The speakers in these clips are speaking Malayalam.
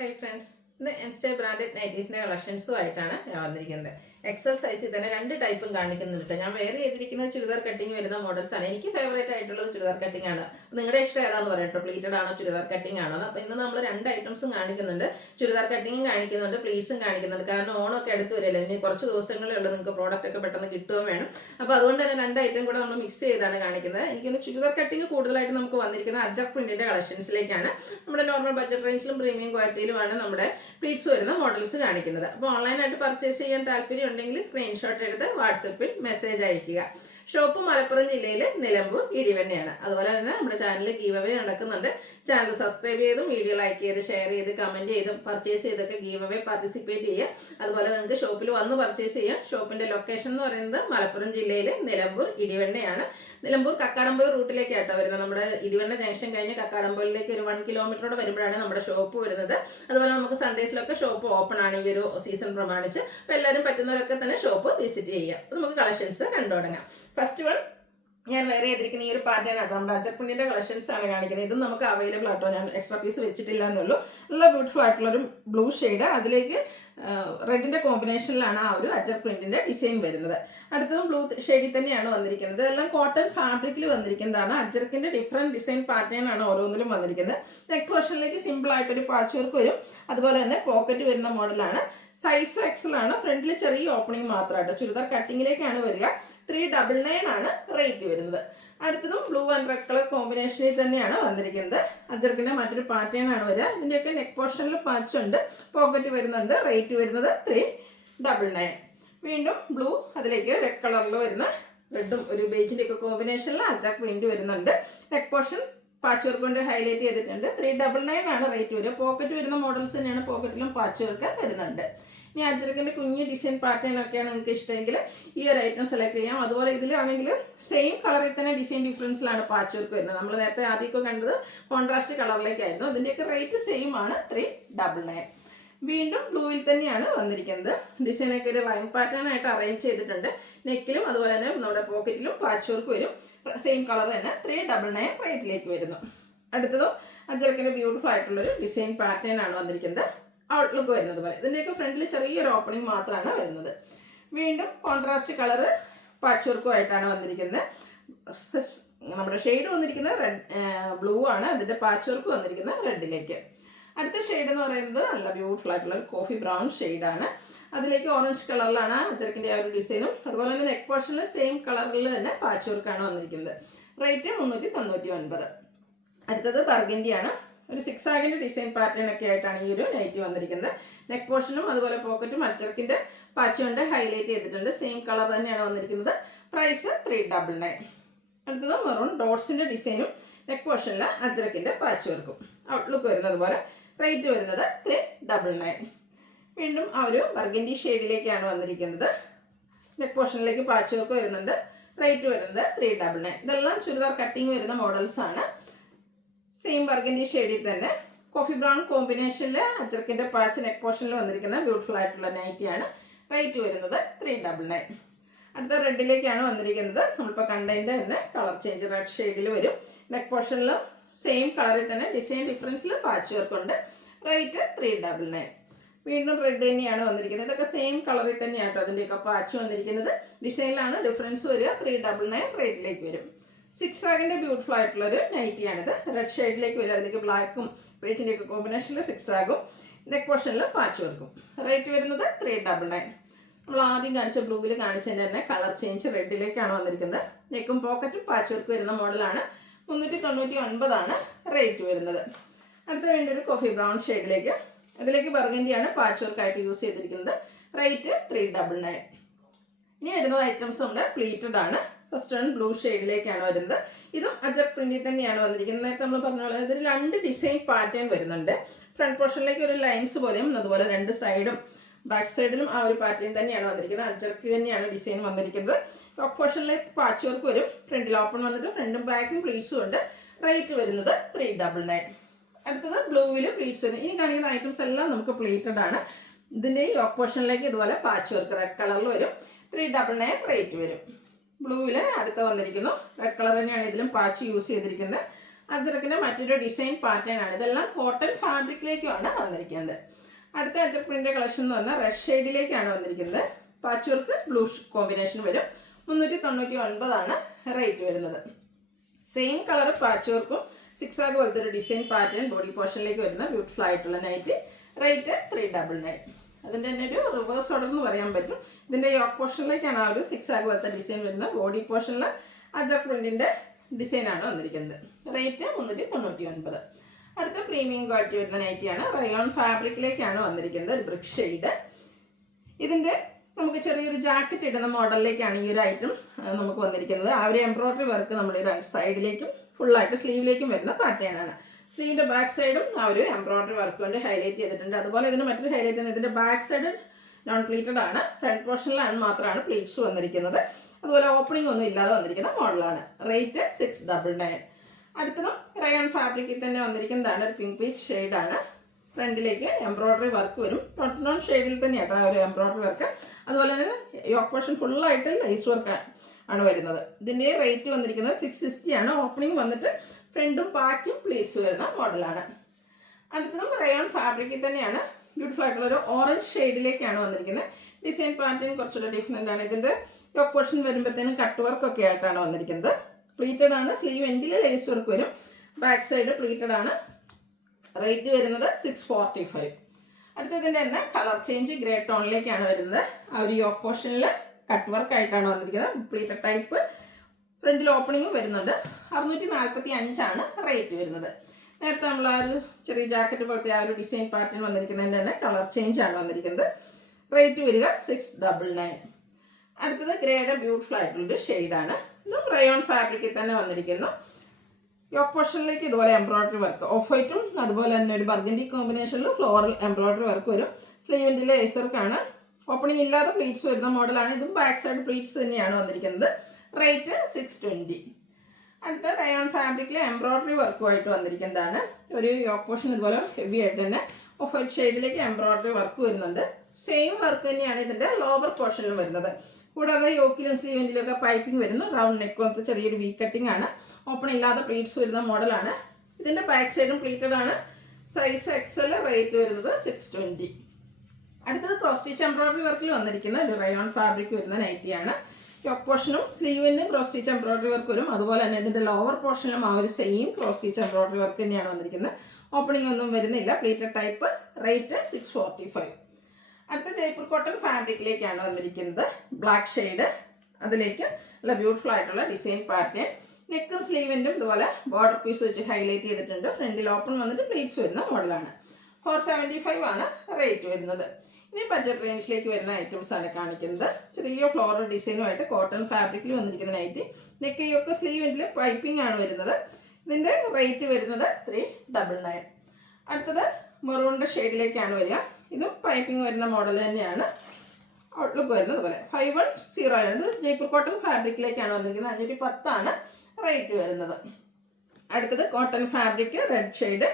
Hi friends, ഇന്ന് എൻസ്റ്റേ ബ്രാൻഡഡ് നൈറ്റീസിൻ്റെ കളക്ഷൻസുമായിട്ടാണ് ഞാൻ വന്നിരിക്കുന്നത്. എക്സൽ സൈസിൽ തന്നെ രണ്ട് ടൈപ്പും കാണിക്കുന്നുണ്ട്. ഞാൻ വേറെ ചെയ്തിരിക്കുന്നത് ചുരിദാർ കട്ടിങ് വരുന്ന മോഡൽസ് ആണ്. എനിക്ക് ഫേവറേറ്റ് ആയിട്ടുള്ളത് ചുരിദാർ കട്ടിങ് ആണ്. നിങ്ങളുടെ ഇഷ്ടം ഏതാണെന്ന് പറയട്ടോ, പ്ലീറ്റഡ് ആണോ ചുരിദാർ കട്ടിങ് ആണോ? അപ്പോൾ ഇന്ന് നമ്മൾ രണ്ട് ഐറ്റംസും കാണിക്കുന്നുണ്ട്. ചുരിദാർ കട്ടിങ്ങും കാണിക്കുന്നുണ്ട്, പ്ലീറ്റ്സും കാണിക്കുന്നുണ്ട്. കാരണം ഓണമൊക്കെ അടുത്ത് വരില്ല, ഇനി കുറച്ച് ദിവസങ്ങളേ ഉള്ളൂ നിങ്ങൾക്ക് പ്രോഡക്റ്റ് ഒക്കെ പെട്ടെന്ന് കിട്ടുകയും വേണം. അപ്പോൾ അതുകൊണ്ട് തന്നെ രണ്ട് ഐറ്റം കൂടെ നമ്മൾ മിക്സ് ചെയ്താണ് കാണിക്കുന്നത്. എനിക്കൊന്ന് ചുരിദാർ കട്ടിങ് കൂടുതലായിട്ട് നമുക്ക് വന്നിരിക്കുന്നത് അജക് പ്രിന്റിന്റെ കളക്ഷൻസിലേക്കാണ്. നമ്മുടെ നോർമൽ ബഡ്ജറ്റ് റേഞ്ചിലും പ്രീമിയം ക്വാളിറ്റിയിലുമാണ് നമ്മുടെ പ്ലീറ്റ്സ് വരുന്ന മോഡൽസ് കാണിക്കുന്നത്. അപ്പോൾ ഓൺലൈനായിട്ട് പർച്ചേസ് ചെയ്യാൻ താല്പര്യം ഉണ്ടെങ്കിൽ സ്ക്രീൻഷോട്ട് എടുത്ത് വാട്സപ്പിൽ മെസ്സേജ് അയയ്ക്കുക. ഷോപ്പ് മലപ്പുറം ജില്ലയിൽ നിലമ്പൂർ ഇടിവണ്ണയാണ്. അതുപോലെ തന്നെ നമ്മുടെ ചാനലിൽ ഗീവ് അവേ നടക്കുന്നുണ്ട്. ചാനൽ സബ്സ്ക്രൈബ് ചെയ്തും വീഡിയോ ലൈക്ക് ചെയ്ത് ഷെയർ ചെയ്ത് കമൻറ്റ് ചെയ്തും പർച്ചേസ് ചെയ്തൊക്കെ ഗീവ് അവേ പാർട്ടിസിപ്പേറ്റ് ചെയ്യുക. അതുപോലെ നിങ്ങൾക്ക് ഷോപ്പിൽ വന്ന് പർച്ചേസ് ചെയ്യാം. ഷോപ്പിൻ്റെ ലൊക്കേഷൻ എന്ന് പറയുന്നത് മലപ്പുറം ജില്ലയിൽ നിലമ്പൂർ ഇടിവണ്ണയാണ്. നിലമ്പൂർ കക്കാടംപൊയിൽ റൂട്ടിലേക്കാട്ടോ വരുന്നത്. നമ്മുടെ ഇടിവണ്ണ ജംഗ്ഷൻ കഴിഞ്ഞ് കക്കാടംപൊയിലേക്ക് ഒരു 1 കിലോമീറ്ററോടെ വരുമ്പോഴാണ് നമ്മുടെ ഷോപ്പ് വരുന്നത്. അതുപോലെ നമുക്ക് സൺഡേസിലൊക്കെ ഷോപ്പ് ഓപ്പൺ ആണ് ഈ ഒരു സീസൺ പ്രമാണിച്ച്. അപ്പോൾ എല്ലാവരും പറ്റുന്നവരൊക്കെ തന്നെ ഷോപ്പ് വിസിറ്റ് ചെയ്യുക. നമുക്ക് കളക്ഷൻസ് കണ്ടു തുടങ്ങാം. ഫസ്റ്റ് വൺ ഞാൻ വേറെ ചെയ്തിരിക്കുന്ന ഈ ഒരു പാറ്റേൺ ആട്ടോ, നമ്മുടെ അജക് പ്രിന്റിന്റെ കളക്ഷൻസ് ആണ് കാണിക്കുന്നത്. ഇതും നമുക്ക് അവൈലബിൾ ആട്ടോ, ഞാൻ എക്സ്ട്രാ പീസ് വെച്ചിട്ടില്ല എന്നുള്ളൂ. നല്ല ബ്യൂട്ടിഫുൾ ആയിട്ടുള്ളൊരു ബ്ലൂ ഷെയ്ഡ്, അതിലേക്ക് റെഡിന്റെ കോമ്പിനേഷനിലാണ് ആ ഒരു അജക് പ്രിന്റിന്റെ ഡിസൈൻ വരുന്നത്. അടുത്തതും ബ്ലൂ ഷെയ്ഡിൽ തന്നെയാണ് വന്നിരിക്കുന്നത്. ഇതെല്ലാം കോട്ടൺ ഫാബ്രിക്കിൽ വന്നിരിക്കുന്നതാണ്. അജക്കിന്റെ ഡിഫറെന്റ് ഡിസൈൻ പാറ്റേൺ ആണ് ഓരോന്നിലും വന്നിരിക്കുന്നത്. നെക്ക് പോർഷനിലേക്ക് സിമ്പിൾ ആയിട്ടൊരു പാച്ച് വർക്ക് വരും. അതുപോലെ തന്നെ പോക്കറ്റ് വരുന്ന മോഡലാണ്. സൈസ് എക്സൽ ആണ്. ഫ്രണ്ടിൽ ചെറിയ ഓപ്പണിംഗ് മാത്രമായിട്ട് ചുരിദാർ കട്ടിങ്ങിലേക്കാണ് വരിക. 399 ആണ് റേറ്റ് വരുന്നത്. അടുത്തതും ബ്ലൂ ആൻഡ് റെഡ് കളർ കോമ്പിനേഷനിൽ തന്നെയാണ് വന്നിരിക്കുന്നത്. അജർക്കിന്റെ മറ്റൊരു പാറ്റേൺ ആണ് വരിക. ഇതിൻ്റെയൊക്കെ നെക്ക് പോർഷനിൽ പാച്ച് ഉണ്ട്, പോക്കറ്റ് വരുന്നുണ്ട്. റേറ്റ് വരുന്നത് 399. വീണ്ടും ബ്ലൂ, അതിലേക്ക് റെഡ് കളറിൽ വരുന്ന റെഡും ഒരു ബേജിൻ്റെ ഒക്കെ കോമ്പിനേഷനിൽ അജക് പ്രിന്റ് വരുന്നുണ്ട്. നെക്ക് പോർഷൻ പാച്ച് വർക്ക് കൊണ്ട് ഹൈലൈറ്റ് ചെയ്തിട്ടുണ്ട്. 399 ആണ് റേറ്റ് വരിക. പോക്കറ്റ് വരുന്ന മോഡൽസ് തന്നെയാണ്, പോക്കറ്റിലും പാച്ച് വർക്ക് വരുന്നുണ്ട്. ഇനി അജക്കിൻ്റെ കുഞ്ഞ് ഡിസൈൻ പാറ്റേൺ ഒക്കെയാണ് നിങ്ങൾക്ക് ഇഷ്ടമെങ്കിൽ ഈ ഒരു ഐറ്റം സെലക്ട് ചെയ്യാം. അതുപോലെ ഇതിലാണെങ്കിൽ സെയിം കളറിൽ തന്നെ ഡിസൈൻ ഡിഫറൻസിലാണ് പാച്ച് വർക്ക് വരുന്നത്. നമ്മൾ നേരത്തെ ആദ്യമൊക്കെ കണ്ടത് കോൺട്രാസ്റ്റ് കളറിലേക്കായിരുന്നു. അതിൻ്റെയൊക്കെ റേറ്റ് സെയിം ആണ്, 399. വീണ്ടും ബ്ലൂവിൽ തന്നെയാണ് വന്നിരിക്കുന്നത്. ഡിസൈനൊക്കെ ഒരു ലൈൻ പാറ്റേൺ ആയിട്ട് അറേഞ്ച് ചെയ്തിട്ടുണ്ട്. നെക്കിലും അതുപോലെ തന്നെ നമ്മുടെ പോക്കറ്റിലും പാച്ച് വർക്ക് വരും. സെയിം കളർ തന്നെ 399 റേറ്റിലേക്ക് വരുന്നു. അടുത്തതും അജക്കിൻ്റെ ബ്യൂട്ടിഫുൾ ആയിട്ടുള്ളൊരു ഡിസൈൻ പാറ്റേൺ ആണ് വന്നിരിക്കുന്നത്. ഔട്ട്ലുക്ക് വരുന്നത് പോലെ ഇതിൻ്റെയൊക്കെ ഫ്രണ്ടിൽ ചെറിയൊരു ഓപ്പണിംഗ് മാത്രമാണ് വരുന്നത്. വീണ്ടും കോൺട്രാസ്റ്റ് കളറ് പാച്ച് വർക്കുമായിട്ടാണ് വന്നിരിക്കുന്നത്. നമ്മുടെ ഷെയ്ഡ് വന്നിരിക്കുന്നത് റെഡ് ബ്ലൂ ആണ്. അതിൻ്റെ പാച്ച് വർക്ക് വന്നിരിക്കുന്നത് റെഡിലേക്ക്. അടുത്ത ഷെയ്ഡ് എന്ന് പറയുന്നത് നല്ല ബ്യൂട്ടിഫുൾ ആയിട്ടുള്ള ഒരു കോഫി ബ്രൗൺ ഷെയ്ഡാണ്. അതിലേക്ക് ഓറഞ്ച് കളറിലാണ് അജക്കിൻ്റെ ആ ഒരു ഡിസൈനും. അതുപോലെ തന്നെ നെക്ക് പോർഷനിൽ സെയിം കളറിൽ തന്നെ പാച്ച് വർക്കാണ് വന്നിരിക്കുന്നത്. റേറ്റ് 399. അടുത്തത് ബർഗൻഡിയാണ്. ഒരു 6 ആഗിൻ്റെ ഡിസൈൻ പാറ്റേൺ ഒക്കെ ആയിട്ടാണ് ഈ ഒരു നൈറ്റി വന്നിരിക്കുന്നത്. നെക്ക് പോർഷനും അതുപോലെ പോക്കറ്റും അജക്കിൻ്റെ പാച്ച് കൊണ്ട് ഹൈലൈറ്റ് ചെയ്തിട്ടുണ്ട്. സെയിം കളർ തന്നെയാണ് വന്നിരിക്കുന്നത്. പ്രൈസ് 399. അടുത്തത് മെറൂൺ ഡോട്ട്സിൻ്റെ ഡിസൈനും നെക്ക് പോർഷനിൽ അജക്കിൻ്റെ പാച്ച് വർക്കും ഔട്ട്ലുക്ക് വരുന്നത് പോലെ. റേറ്റ് വരുന്നത് 399. വീണ്ടും ആ ഒരു ബർഗൻഡി ഷെയ്ഡിലേക്കാണ് വന്നിരിക്കുന്നത്. നെക്ക് പോർഷനിലേക്ക് പാച്ച് വർക്ക് വരുന്നുണ്ട്. റേറ്റ് വരുന്നത് 399. ഇതെല്ലാം ചുരിദാർ കട്ടിങ് വരുന്ന മോഡൽസ് ആണ്. സെയിം ബർഗൻഡി ഷെയ്ഡിൽ തന്നെ കോഫി ബ്രൗൺ കോമ്പിനേഷനിൽ അജക്കിൻ്റെ പാച്ച് നെക്ക് പോർഷനിൽ വന്നിരിക്കുന്ന ബ്യൂട്ടിഫുൾ ആയിട്ടുള്ള നൈറ്റിയാണ്. റേറ്റ് വരുന്നത് 399. അടുത്ത റെഡിലേക്കാണ് വന്നിരിക്കുന്നത്. നമ്മളിപ്പോൾ കണ്ടതിൻ്റെ തന്നെ കളർ ചേഞ്ച് റെഡ് ഷെയ്ഡിൽ വരും. നെക്ക് പോർഷനിൽ സെയിം കളറിൽ തന്നെ ഡിസൈൻ ഡിഫറൻസിൽ പാച്ച് വർക്ക് ഉണ്ട്. റേറ്റ് 399. വീണ്ടും റെഡ് തന്നെയാണ് വന്നിരിക്കുന്നത്. ഇതൊക്കെ സെയിം കളറിൽ തന്നെയാണ് കേട്ടോ അതിൻ്റെയൊക്കെ പാച്ച് വന്നിരിക്കുന്നത്. ഡിസൈനിലാണ് ഡിഫറൻസ് വരിക. 399 റേറ്റിലേക്ക് വരും. 6 ആഗിൻ്റെ ബ്യൂട്ടിഫുൾ ആയിട്ടുള്ളൊരു നൈറ്റിയാണിത്. റെഡ് ഷെയ്ഡിലേക്ക് വരും. അതിലേക്ക് ബ്ലാക്കും പേജിൻ്റെയൊക്കെ കോമ്പിനേഷനിൽ 6 ആഗും നെക്ക് പോർഷനിൽ പാച്ച് വർക്കും. റേറ്റ് വരുന്നത് 399. നമ്മൾ ആദ്യം കാണിച്ച ബ്ലൂവിൽ കാണിച്ചതിൻ്റെ തന്നെ കളർ ചേഞ്ച് റെഡിലേക്കാണ് വന്നിരിക്കുന്നത്. നെക്കും പോക്കറ്റും പാച്ച് വർക്ക് വരുന്ന മോഡലാണ്. 399 ആണ് റേറ്റ് വരുന്നത്. അടുത്ത വേണ്ടി ഒരു കോഫി ബ്രൗൺ ഷെയ്ഡിലേക്ക്, അതിലേക്ക് ബർഗൻഡിയാണ് പാച്ച് വർക്കായിട്ട് യൂസ് ചെയ്തിരിക്കുന്നത്. റേറ്റ് 399. ഇനി വരുന്ന ഐറ്റംസ് നമ്മുടെ പ്ലീറ്റഡ് ആണ്. ഫസ്റ്റ് വൺ ബ്ലൂ ഷെയ്ഡിലേക്കാണ് വരുന്നത്. ഇതും അജക് പ്രിന്റിൽ തന്നെയാണ് വന്നിരിക്കുന്നത്. നേരത്തെ നമ്മൾ പറഞ്ഞ പോലെ ഇതിൽ 2 ഡിസൈൻ പാറ്റേൺ വരുന്നുണ്ട്. ഫ്രണ്ട് പോർഷനിലേക്ക് ഒരു ലൈൻസ് പോലെയും അതുപോലെ 2 സൈഡും ബാക്ക് സൈഡിലും ആ ഒരു പാറ്റേൺ തന്നെയാണ് വന്നിരിക്കുന്നത്. അജക്ക് തന്നെയാണ് ഡിസൈൻ വന്നിരിക്കുന്നത്. ടോപ്പ് പോർഷനിലേക്ക് പാച്ച് വർക്ക് വരും. ഫ്രണ്ടിൽ ഓപ്പൺ വന്നിട്ട് ഫ്രണ്ടും ബാക്കും പ്ലീറ്റ്സും ഉണ്ട്. റേറ്റ് വരുന്നത് 399. അടുത്തത് ബ്ലൂവിൽ പ്ലീറ്റ്സ് വരും. ഇനി കാണിക്കുന്ന ഐറ്റംസ് എല്ലാം നമുക്ക് പ്ലീറ്റഡ് ആണ്. ഇതിൻ്റെ ഈ ടോപ്പ് പോർഷനിലേക്ക് ഇതുപോലെ പാച്ച് വർക്ക് റെഡ് കളറിൽ വരും. 399 റേറ്റ് വരും. ബ്ലൂവിൽ അടുത്ത വന്നിരിക്കുന്നു. റെഡ് കളർ തന്നെയാണ് ഇതിലും പാച്ച് യൂസ് ചെയ്തിരിക്കുന്നത്. അജ്രക്കിൻ്റെ മറ്റൊരു ഡിസൈൻ പാറ്റേൺ ആണ്. ഇതെല്ലാം കോട്ടൺ ഫാബ്രിക്കിലേക്കുമാണ് വന്നിരിക്കുന്നത്. അടുത്ത അജ്രക് പ്രിൻ്റ് കളക്ഷൻ എന്ന് പറഞ്ഞാൽ റെഡ് ഷെയ്ഡിലേക്കാണ് വന്നിരിക്കുന്നത്. പാച്ച് വർക്ക് ബ്ലൂ കോമ്പിനേഷൻ വരും. 399 റേറ്റ് വരുന്നത്. സെയിം കളർ പാച്ച് വർക്കും സിക്സാഗ് പോലത്തെ ഒരു ഡിസൈൻ പാറ്റേൺ ബോഡി പോർഷനിലേക്ക് വരുന്ന ബ്യൂട്ടിഫുൾ ആയിട്ടുള്ള നൈറ്റ്. റേറ്റ് 399. അതിൻ്റെ തന്നെ ഒരു റിവേഴ്സ് ഓർഡർ എന്ന് പറയാൻ പറ്റും. ഇതിൻ്റെ യോക്ക് പോർഷനിലേക്കാണ് ആ ഒരു സിക്സാഗ് പോലത്തെ ഡിസൈൻ വരുന്നത്. ബോഡി പോർഷനിൽ അജ്രക് പ്രിൻറ്റിൻ്റെ ഡിസൈനാണ് വന്നിരിക്കുന്നത്. റേറ്റ് 399. അടുത്ത പ്രീമിയം ക്വാളിറ്റി വരുന്ന നൈറ്റിയാണ്. റയോൺ ഫാബ്രിക്കിലേക്കാണ് വന്നിരിക്കുന്നത്. ഒരു ബ്രിക്ക് ഷെയ്ഡ്. ഇതിൻ്റെ നമുക്ക് ചെറിയൊരു ജാക്കറ്റ് ഇടുന്ന മോഡലിലേക്കാണ് ഈ ഒരു ഐറ്റം നമുക്ക് വന്നിരിക്കുന്നത്. ആ ഒരു എംബ്രോയ്ഡറി വർക്ക് നമ്മുടെ രണ്ട് സൈഡിലേക്കും ഫുള്ളായിട്ട് സ്ലീവിലേക്കും വരുന്ന പാറ്റേൺ ആണ്. സ്ലീവിൻ്റെ ബാക്ക് സൈഡും ആ ഒരു എംബ്രോയ്ഡറി വർക്ക് കൊണ്ട് ഹൈലൈറ്റ് ചെയ്തിട്ടുണ്ട്. അതുപോലെ ഇതിന് മറ്റൊരു ഹൈലൈറ്റ് ചെയ്യുന്നത് ഇതിൻ്റെ ബാക്ക് സൈഡ് നോൺ പ്ലീറ്റഡ് ആണ്. ഫ്രണ്ട് പോർഷനിലാണ് മാത്രമാണ് പ്ലീറ്റ്സ് വന്നിരിക്കുന്നത്. അതുപോലെ ഓപ്പണിംഗ് ഒന്നും ഇല്ലാതെ വന്നിരിക്കുന്ന മോഡലാണ്. റേറ്റ് 699. അടുത്തതും റയോൺ ഫാബ്രിക്കിൽ തന്നെ വന്നിരിക്കുന്നതാണ്. ഒരു പിങ്ക് പീച്ച് ഷെയ്ഡാണ്. ഫ്രണ്ടിലേക്ക് എംബ്രോയ്ഡറി വർക്ക് വരും. ടോൺ ഷെയ്ഡിൽ തന്നെയാണ് ആ ഒരു എംബ്രോയ്ഡറി വർക്ക്. അതുപോലെ തന്നെ യോക്ക് പോർഷൻ ഫുള്ളായിട്ട് ലൈസ് വർക്ക് ആണ് വരുന്നത്. ഇതിൻ്റെ റേറ്റ് വന്നിരിക്കുന്നത് 660 ആണ്. ഓപ്പണിംഗ് വന്നിട്ട് ഫ്രണ്ടും ബാക്കും പ്ലീറ്റ്സ് വരുന്ന മോഡലാണ്. അടുത്തതും റയോൺ ഫാബ്രിക്കിൽ തന്നെയാണ്. ബ്യൂട്ടിഫുൾ ആയിട്ടുള്ള ഒരു ഓറഞ്ച് ഷെയ്ഡിലേക്കാണ് വന്നിരിക്കുന്നത്. ഡിസൈൻ പാറ്റേൺ കുറച്ചുകൂടെ ഡിഫറെൻ്റ് ആണ്. ഇതിൻ്റെ യോക്ക് പോർഷൻ വരുമ്പോഴത്തേനും കട്ട് വർക്ക് ഒക്കെ ആയിട്ടാണ് വന്നിരിക്കുന്നത്. പ്ലീറ്റഡ് ആണ്. സ്ലീവ് എൻഡിൽ ലേസ് വർക്ക് വരും. ബാക്ക് സൈഡ് പ്ലീറ്റഡ് ആണ്. റേറ്റ് വരുന്നത് 645. അടുത്തതിൻ്റെ തന്നെ കളർ ചേഞ്ച് ഗ്രേ ടോണിലേക്കാണ് വരുന്നത്. ആ ഒരു യോക്ക് പോർഷനിൽ കട്ട് വർക്ക് ആയിട്ടാണ് വന്നിരിക്കുന്നത്. Pleated type. ഫ്രണ്ടിൽ ഓപ്പണിങ്ങും വരുന്നുണ്ട്. 645 റേറ്റ് വരുന്നത്. നേരത്തെ നമ്മൾ ആ ഒരു ചെറിയ ജാക്കറ്റ് പോലത്തെ ആ ഒരു ഡിസൈൻ പാറ്റേൺ വന്നിരിക്കുന്നതിൻ്റെ തന്നെ കളർ ചേഞ്ച് ആണ് വന്നിരിക്കുന്നത്. റേറ്റ് വരിക 699. അടുത്തത് ഗ്രേയുടെ ബ്യൂട്ടിഫുൾ ആയിട്ടുള്ളൊരു ഷെയ്ഡാണ്. ഇതും റയോൺ ഫാബ്രിക്കിൽ തന്നെ വന്നിരിക്കുന്നു. യോക്ക് പോർഷനിലേക്ക് ഇതുപോലെ എംബ്രോയ്ഡറി വർക്ക് ഓഫ് വൈറ്റും അതുപോലെ തന്നെ ഒരു ബർഗൻഡി കോമ്പിനേഷനിൽ ഫ്ലോറൽ എംബ്രോയ്ഡറി വർക്ക് വരും. സ്ലീവിൻ്റെ ലേസ് വർക്കാണ്. ഓപ്പണിംഗ് ഇല്ലാതെ പ്ലീറ്റ്സ് വരുന്ന മോഡലാണ്. ഇതും ബാക്ക് സൈഡ് പ്ലീറ്റ്സ് തന്നെയാണ് വന്നിരിക്കുന്നത്. റേറ്റ് 620. അടുത്ത റയോൺ ഫാബ്രിക്കിൽ എംബ്രോയ്ഡറി വർക്കുമായിട്ട് വന്നിരിക്കുന്നതാണ്. ഒരു യോക്ക് പോർഷൻ ഇതുപോലെ ഹെവി ആയിട്ട് തന്നെ ഓഫ് വൈറ്റ് ഷെയ്ഡിലേക്ക് എംബ്രോയ്ഡറി വർക്ക് വരുന്നുണ്ട്. സെയിം വർക്ക് തന്നെയാണ് ഇതിൻ്റെ ലോവർ പോർഷനിലും വരുന്നത്. കൂടാതെ യോക്കിലും സ്ലീവിൻ്റിലും ഒക്കെ പൈപ്പിംഗ് വരുന്നു. റൗണ്ട് നെക്ക് പോലത്തെ ചെറിയൊരു വി കട്ടിംഗ് ആണ്. ഓപ്പൺ ഇല്ലാതെ പ്ലീറ്റ്സ് വരുന്ന മോഡലാണ്. ഇതിൻ്റെ ബാക്ക് സൈഡും പ്ലീറ്റഡ് ആണ്. Size XL. റേറ്റ് വരുന്നത് 620. അടുത്തത് ക്രോസ് സ്റ്റിച്ച് എംബ്രോയ്ഡറി വർക്കിൽ വന്നിരിക്കുന്ന ഒരു റയോൺ ഫാബ്രിക് വരുന്ന നൈറ്റിയാണ്. യോക്ക് പോർഷനും സ്ലീവിനും ക്രോസ് സ്റ്റിച്ച് എംബ്രോയ്ഡറി വർക്ക് വരും. അതുപോലെ തന്നെ ഇതിൻ്റെ ലോവർ പോർഷനിലും ആ ഒരു same cross stitch embroidery work തന്നെയാണ് വന്നിരിക്കുന്നത്. ഓപ്പണിംഗ് ഒന്നും വരുന്നില്ല. Pleated type. റേറ്റ് 645. അടുത്ത ജയ്പൂർ കോട്ടൺ ഫാബ്രിക്കിലേക്കാണ് വന്നിരിക്കുന്നത്. Black shade. അതിലേക്ക് നല്ല ബ്യൂട്ടിഫുൾ ആയിട്ടുള്ള ഡിസൈൻ പാറ്റേൺ. നെക്കും സ്ലീവിൻ്റും ഇതുപോലെ ബോർഡർ പീസ് വെച്ച് ഹൈലൈറ്റ് ചെയ്തിട്ടുണ്ട്. ഫ്രണ്ടിൽ ഓപ്പൺ വന്നിട്ട് പ്ലീറ്റ്സ് വരുന്ന മോഡലാണ്. 475 റേറ്റ് വരുന്നത്. ഇനി ബഡ്ജറ്റ് റേഞ്ചിലേക്ക് വരുന്ന ഐറ്റംസ് ആണ് കാണിക്കുന്നത്. ചെറിയ ഫ്ലോറൽ ഡിസൈനുമായിട്ട് കോട്ടൺ ഫാബ്രിക്കിൽ വന്നിരിക്കുന്ന നൈറ്റി. നെക്കയൊക്കെ സ്ലീവിൻ്റെ പൈപ്പിംഗ് ആണ് വരുന്നത്. ഇതിൻ്റെ റേറ്റ് വരുന്നത് 399. അടുത്തത് മെറൂണിൻ്റെ ഷെയ്ഡിലേക്കാണ് വരിക. ഇതും പൈപ്പിംഗ് വരുന്ന മോഡൽ തന്നെയാണ്. ഔട്ട്ലുക്ക് വരുന്നത് പോലെ 510 ആണ്. ഇത് ജയ്പൂർ കോട്ടൺ ഫാബ്രിക്കിലേക്കാണ് വന്നിരിക്കുന്നത്. 510 റേറ്റ് വരുന്നത്. അടുത്തത് cotton fabric red shade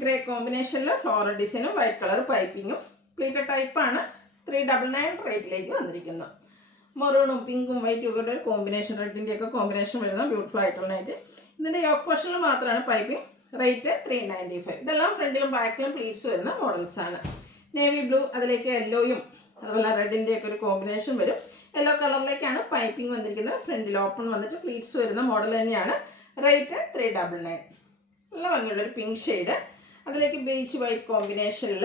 grey കോമ്പിനേഷനിൽ ഫ്ലോറൽ ഡിസൈനും വൈറ്റ് കളർ പൈപ്പിങ്ങും. പ്ലീറ്റഡ് ടൈപ്പാണ്. 399 റേറ്റിലേക്ക് വന്നിരിക്കുന്നു. മെറൂണും പിങ്കും വൈറ്റും ഒക്കെ ഒരു കോമ്പിനേഷൻ, റെഡിൻ്റെ ഒക്കെ കോമ്പിനേഷൻ വരുന്ന ബ്യൂട്ടിഫുൾ ആയിട്ടുള്ളതായിട്ട്. ഇതിൻ്റെ യോക്ക് പോർഷനിൽ മാത്രമാണ് പൈപ്പിംഗ്. റേറ്റ് 395. ഇതെല്ലാം ഫ്രണ്ടിലും ബാക്കിലും പ്ലീറ്റ്സ് വരുന്ന മോഡൽസാണ്. നേവി ബ്ലൂ, അതിലേക്ക് യെല്ലോയും അതുപോലെ റെഡിൻ്റെ ഒക്കെ ഒരു കോമ്പിനേഷൻ വരും. യെല്ലോ കളറിലേക്കാണ് പൈപ്പിംഗ് വന്നിരിക്കുന്നത്. ഫ്രണ്ടിൽ ഓപ്പൺ വന്നിട്ട് പ്ലീറ്റ്സ് വരുന്ന മോഡൽ തന്നെയാണ്. റേറ്റ് 399. നല്ല ഭംഗിയുള്ളൊരു പിങ്ക് ഷെയ്ഡ്. അതിലേക്ക് ബേജ് വൈറ്റ് കോമ്പിനേഷനിൽ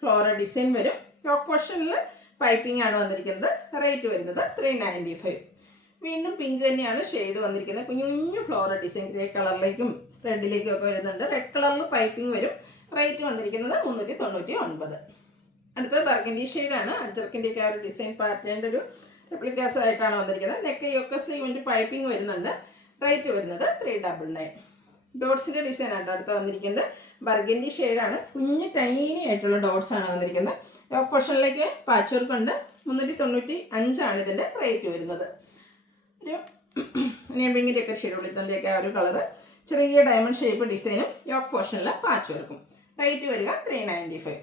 ഫ്ലോറൽ ഡിസൈൻ വരും. യോക്ക് പോർഷനിൽ പൈപ്പിംഗ് ആണ് വന്നിരിക്കുന്നത്. റേറ്റ് വരുന്നത് 395. വീണ്ടും പിങ്ക് തന്നെയാണ് ഷെയ്ഡ് വന്നിരിക്കുന്നത്. കുഞ്ഞു കുഞ്ഞു ഫ്ലോറൽ ഡിസൈൻ ഗ്രേ കളറിലേക്കും റെഡിലേക്കും ഒക്കെ വരുന്നുണ്ട്. റെഡ് കളറിൽ പൈപ്പിംഗ് വരും. റേറ്റ് വന്നിരിക്കുന്നത് 399. അടുത്തത് ബർഗൻഡി ഷെയ്ഡാണ്. അജ്രക്കിൻ്റെയൊക്കെ ആ ഒരു ഡിസൈൻ പാറ്റേണിൻ്റെ ഒരു റെപ്ലിക്കാസ് ആയിട്ടാണ് വന്നിരിക്കുന്നത്. നെക്ക് യൊക്കെ സ്ലീവിൻ്റെ പൈപ്പിംഗ് വരുന്നുണ്ട്. റേറ്റ് വരുന്നത് 399. ഡോട്ട്സിൻ്റെ ഡിസൈൻ ആണ് അടുത്ത് വന്നിരിക്കുന്നത്. ബർഗൻഡി ഷെയ്ഡാണ്. കുഞ്ഞ് ടൈനി ആയിട്ടുള്ള ഡോട്ട്സ് ആണ് വന്നിരിക്കുന്നത്. യോക്ക് പോർഷനിലേക്ക് പാച്ച് വർക്ക് ഉണ്ട്. 395 ഇതിൻ്റെ റേറ്റ് വരുന്നത്. ഒരു നേബിങ്ങിൻ്റെ ഒക്കെ ഷെയ്ഡ് ഉള്ളിത്തൻ്റെയൊക്കെ ആ ഒരു കളറ് ചെറിയ ഡയമണ്ട് ഷേപ്പ് ഡിസൈനും യോക്ക് പോർഷനിൽ പാച്ച് വർക്കും. റേറ്റ് വരിക 395.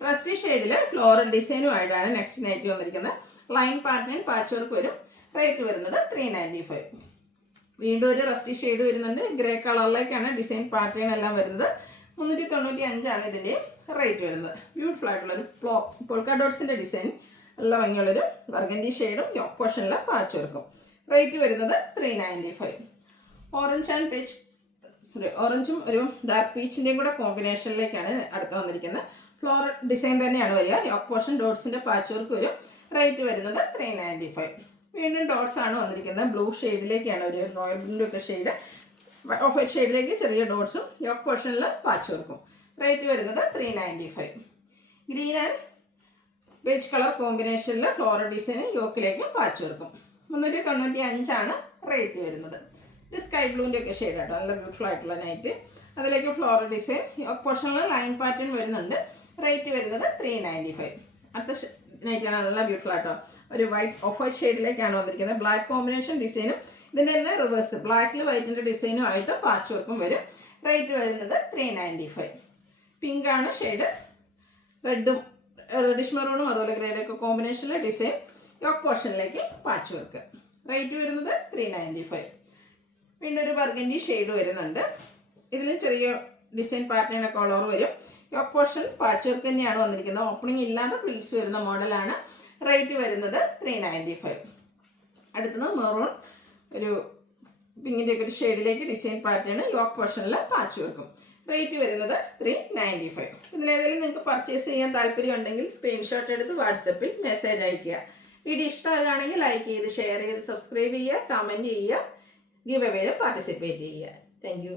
റസ്റ്റി ഷെയ്ഡിൽ ഫ്ലോറൽ ഡിസൈനുമായിട്ടാണ് നെക്സ്റ്റ് നൈറ്റ് വന്നിരിക്കുന്നത്. ലൈൻ പാറ്റേൺ പാച്ച് വർക്ക് വരും. റേറ്റ് വരുന്നത് 395. വീണ്ടും ഒരു റസ്റ്റി ഷെയ്ഡ് വരുന്നുണ്ട്. ഗ്രേ കളറിലേക്കാണ് ഡിസൈൻ പാറ്റേൺ എല്ലാം വരുന്നത്. 395 ഇതിൻ്റെ റേറ്റ് വരുന്നത്. ബ്യൂട്ടിഫുൾ ആയിട്ടുള്ളൊരു പോൾക്ക ഡോട്ട്സിൻ്റെ ഡിസൈൻ നല്ല ഭംഗിയുള്ളൊരു ബർഗൻഡി ഷെയ്ഡും യോക്ക് പോർഷനിൽ പാച്ച് വർക്കും. റേറ്റ് വരുന്നത് 395. ഓറഞ്ച് ആൻഡ് പീച്ച്, ഓറഞ്ചും ഒരു ഡാർക്ക് പീച്ചിൻ്റെയും കൂടെ കോമ്പിനേഷനിലേക്കാണ് അടുത്ത് വന്നിരിക്കുന്നത്. ഫ്ലോർ ഡിസൈൻ തന്നെയാണ് വരിക. യോക്ക് പോർഷൻ ഡോട്ട്സിൻ്റെ പാച്ച് വർക്ക് വരും. റേറ്റ് വരുന്നത് 395. വീണ്ടും ഡോട്ട്സ് ആണ് വന്നിരിക്കുന്നത്. ബ്ലൂ ഷെയ്ഡിലേക്കാണ് ഒരു റോയൽ ബ്ലൂ ഒക്കെ ഷെയ്ഡ്, ഓഫ് വൈറ്റ് ഷെയ്ഡിലേക്ക് ചെറിയ ഡോട്ട്സും യോക്ക് പോർഷനിൽ പാച്ച് വർക്കും. റേറ്റ് വരുന്നത് 395. ഗ്രീൻ ആൻഡ് ബേജ് കളർ കോമ്പിനേഷനിൽ ഫ്ലോറൽ ഡിസൈൻ യോക്കിലേക്ക് പാച്ച് വർക്കും. 395 റേറ്റ് വരുന്നത്. ഇത് സ്കൈ ബ്ലൂവിൻ്റെ ഒക്കെ ഷെയ്ഡ് ആട്ടോ, നല്ല ബ്യൂട്ടിഫുൾ ആയിട്ടുള്ള നൈറ്റ്. അതിലേക്ക് ഫ്ലോറൽ ഡിസൈൻ യോക്ക് പോർഷനിൽ ലൈൻ പാറ്റേൺ വരുന്നുണ്ട്. റേറ്റ് വരുന്നത് 395. അടുത്ത നൈറ്റാണ് നല്ല ബ്യൂട്ടിഫുൾ ആട്ടോ, ഒരു വൈറ്റ് ഓഫ് വൈറ്റ് ഷെയ്ഡിലേക്കാണ് വന്നിരിക്കുന്നത്. ബ്ലാക്ക് കോമ്പിനേഷൻ ഡിസൈനും ഇതിൻ്റെ തന്നെ റിവേഴ്സ് ബ്ലാക്കിൽ വൈറ്റിൻ്റെ ഡിസൈനും ആയിട്ട് പാച്ച് വർക്കും വരും. റേറ്റ് വരുന്നത് 395. പിങ്ക് ആണ് ഷെയ്ഡ്, റെഡും റെഡിഷ് മെറൂണും അതുപോലെ ഗ്രേയിലൊക്കെ കോമ്പിനേഷനിലെ ഡിസൈൻ യോക്ക് പോർഷനിലേക്ക് പാച്ച് വർക്ക്. റേറ്റ് വരുന്നത് 395. വീണ്ടും ഒരു ബർഗൻഡി ഷെയ്ഡ് വരുന്നുണ്ട്. ഇതിൽ ചെറിയ ഡിസൈൻ പാറ്റേൺ കളർ വരും. യോക്ക് പോർഷൻ പാച്ച് വർക്ക് തന്നെയാണ് വന്നിരിക്കുന്നത്. ഓപ്പണിംഗ് ഇല്ലാതെ പ്ലീറ്റ്സ് വരുന്ന മോഡലാണ്. റേറ്റ് വരുന്നത് 395. അടുത്തത് മെറൂൺ ഒരു പിങ്കിൻ്റെ ഒക്കെ ഒരു ഷെയ്ഡിലേക്ക് ഡിസൈൻ പാറ്റേൺ യോക്ക് പോർഷനിൽ പാച്ച് വർക്കും. റേറ്റ് വരുന്നത് 395. ഇതിലേതെങ്കിലും നിങ്ങൾക്ക് പർച്ചേസ് ചെയ്യാൻ താല്പര്യം ഉണ്ടെങ്കിൽ സ്ക്രീൻഷോട്ട് എടുത്ത് വാട്സപ്പിൽ മെസ്സേജ് അയയ്ക്കുക. വീഡിയോ ഇഷ്ടമാകുകയാണെങ്കിൽ ലൈക്ക് ചെയ്ത് ഷെയർ ചെയ്ത് സബ്സ്ക്രൈബ് ചെയ്യുക, കമൻറ്റ് ചെയ്യുക, ഗിവ് അവേയിൽ പാർട്ടിസിപ്പേറ്റ് ചെയ്യുക. Thank you.